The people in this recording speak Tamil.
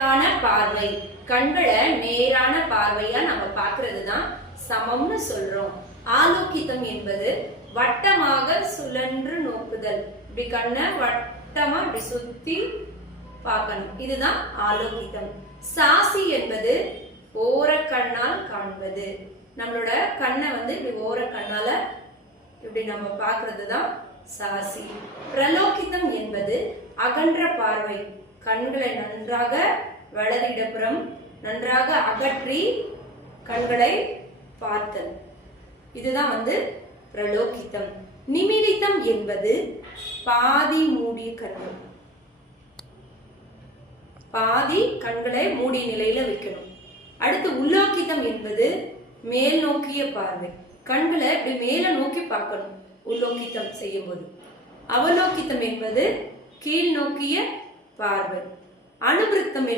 பார்வை, கண்களை நேரான பார்வையா நம்ம பார்க்கிறது தான் சமம்னு சொல்றோம். ஆலோகிதம் என்பது வட்டமாக சுழன்று நோக்குதல். இப்படி கண்ணை வட்டமா இப்படி சுத்தி பார்க்கணும், இதுதான் ஆலோகிதம். சாசி என்பது ஓர கண்ணால் காண்பது. நம்மளோட கண்ணை இப்படி ஓர கண்ணால இப்படி நம்ம பார்க்கிறது தான் சாசி. பிரலோகிதம் என்பது அகன்ற பார்வை. கண்களை நன்றாக வலதிடப்புறம் நன்றாக அகற்றி கண்களை பார்த்தல், இதுதான் பிரலோகிதம். நிமிலிதம் என்பது பாதி மூடிய கண்கள். பாதி கண்களை மூடிய நிலையில வைக்கணும். அடுத்து உல்லோகிதம் என்பது மேல் நோக்கிய பார்வை. கண்களை இப்படி மேல நோக்கி பார்க்கணும் உல்லோகிதம் செய்யும் போது. அவலோகிதம் என்பது கீழ் நோக்கிய பார்வை. அனுவிருத்தம்